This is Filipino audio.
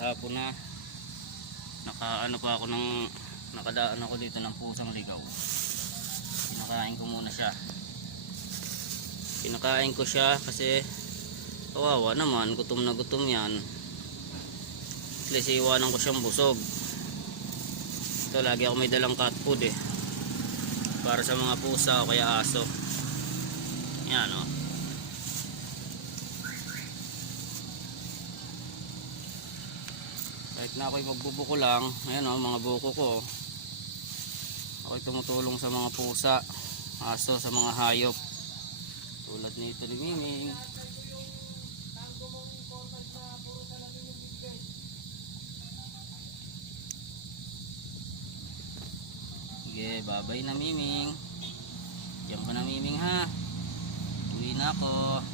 Hapon na nakaano pa ako ng nakadaan ako dito ng pusang ligaw. Pinakain ko muna siya. Pinakain ko siya kasi kawawa naman, gutom na gutom yan. At least iwanan ko siyang busog. Ito, lagi ako may dalang cat food para sa mga pusa o kaya aso. Yan o. Kahit na ako'y magbubuko lang, ayan o, mga buko ko. Ako'y tumutulong sa mga pusa, aso, sa mga hayop. Tulad nito ni Miming. Sige, babay na Miming. Diyan ka na Miming ha. Uwi na ako.